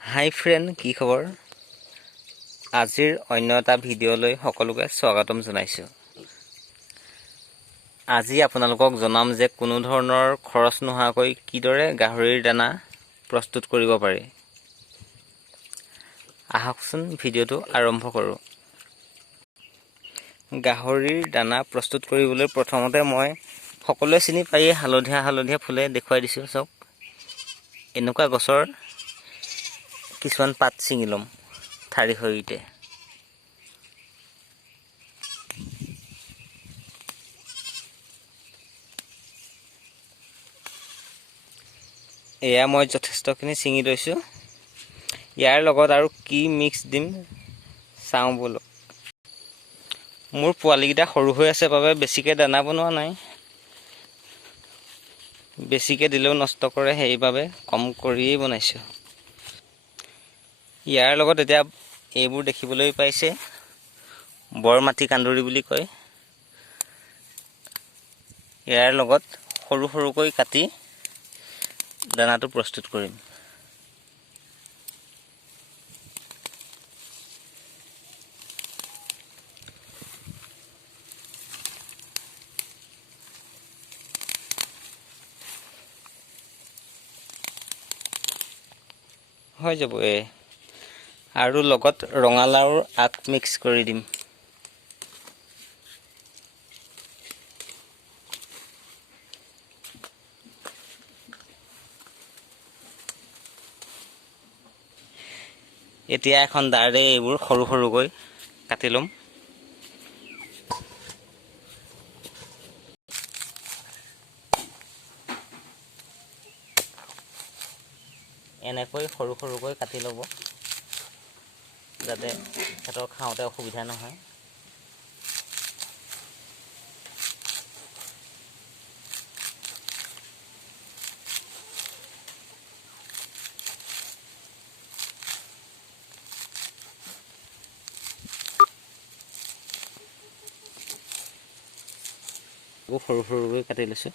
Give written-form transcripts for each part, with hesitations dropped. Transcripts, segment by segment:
হাই friend, কি খবৰ? আজিৰ অন্য এটা ভিডিঅ'লৈ সকলোকে স্বাগতম জনাইছোঁ। আজি আপোনালোকক জনাম যে কোনো ধৰণৰ খৰচ নোহোৱাকৈ কিদৰে গাহৰিৰ দানা প্ৰস্তুত কৰিব পাৰি। আহকচোন ভিডিঅ'টো আৰম্ভ কৰোঁ। গাহৰিৰ দানা প্ৰস্তুত কৰিবলৈ প্ৰথমতে মই সকলোৱে চিনি পাই হালধীয়া ফুলে দেখুৱাই দিছোঁ। চাওক, এনেকুৱা গছৰ কিছুমান পাত ছিঙি ল'ম ঠাৰি সৈতে। এয়া মই যথেষ্টখিনি ছিঙি লৈছোঁ। ইয়াৰ লগত আৰু কি মিক্স দিম চাওঁ ব'লক। মোৰ পোৱালিকেইটা সৰু হৈ আছে বাবে বেছিকৈ দানা বনোৱা নাই। বেছিকৈ দিলেও নষ্ট কৰে, সেইবাবে কম কৰিয়েই বনাইছোঁ। ইয়াৰ লগত এতিয়া এইবোৰ দেখিবলৈ পাইছে, বৰ মাটি কান্দুৰি বুলি কয়। ইয়াৰ লগত সৰু সৰুকৈ কাটি দানাটো প্ৰস্তুত কৰিম। হৈ যাব আৰু লগত ৰঙালাওৰ আগ মিক্স কৰি দিম। এতিয়া এখন দাৰে এইবোৰ সৰু সৰুকৈ কাটি ল'ম। এনেকৈ সৰু সৰুকৈ কাটি ল'ব, যাতে সিহঁতৰ খাওঁতে অসুবিধা নহয়। সৰু সৰুকৈ কাটি লৈছোঁ।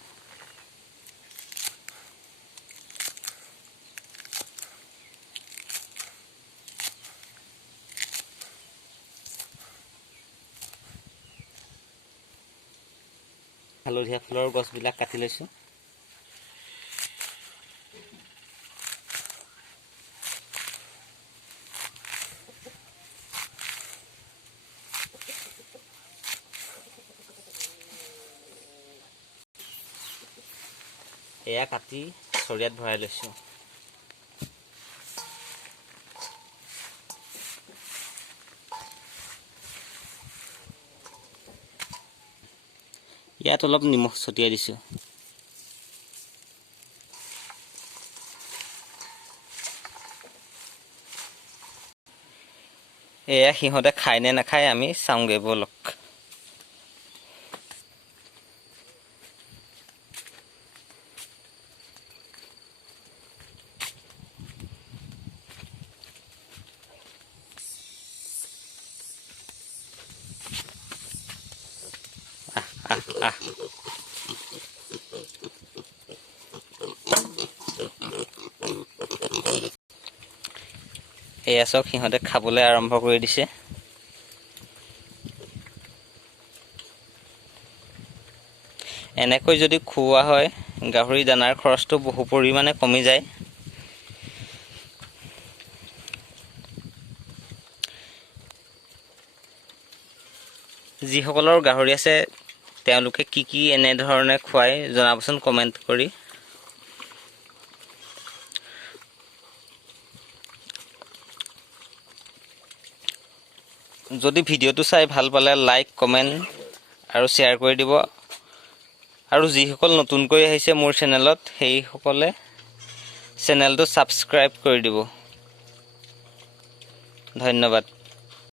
হালধীয়া ফুলৰ গছবিলাক কাটি লৈছোঁ। এয়া কাটি চৰিয়াত ভৰাই লৈছোঁ। ইয়াত অলপ নিমখ ছটিয়াই দিছোঁ। এয়া সিহঁতে খায় নে নাখায় আমি চাওঁগৈ ব'লক। এয়া চাওক, সিহঁতে খাবলৈ আৰম্ভ কৰি দিছে। এনেকৈ যদি খুওৱা হয়, গাহৰি দানাৰ খৰচটো বহু পৰিমাণে কমি যায়। যিসকলৰ গাহৰি আছে তেওঁলোকে কি এনেধৰণে খুৱাই জনাবচোন কমেণ্ট কৰি। যদি ভিডিঅ'টো চাই ভাল পালে লাইক, কমেণ্ট আৰু শ্বেয়াৰ কৰি দিব। আৰু যিসকল নতুনকৈ আহিছে মোৰ চেনেলত, সেইসকলে চেনেলটো ছাবস্ক্ৰাইব কৰি দিব। ধন্যবাদ।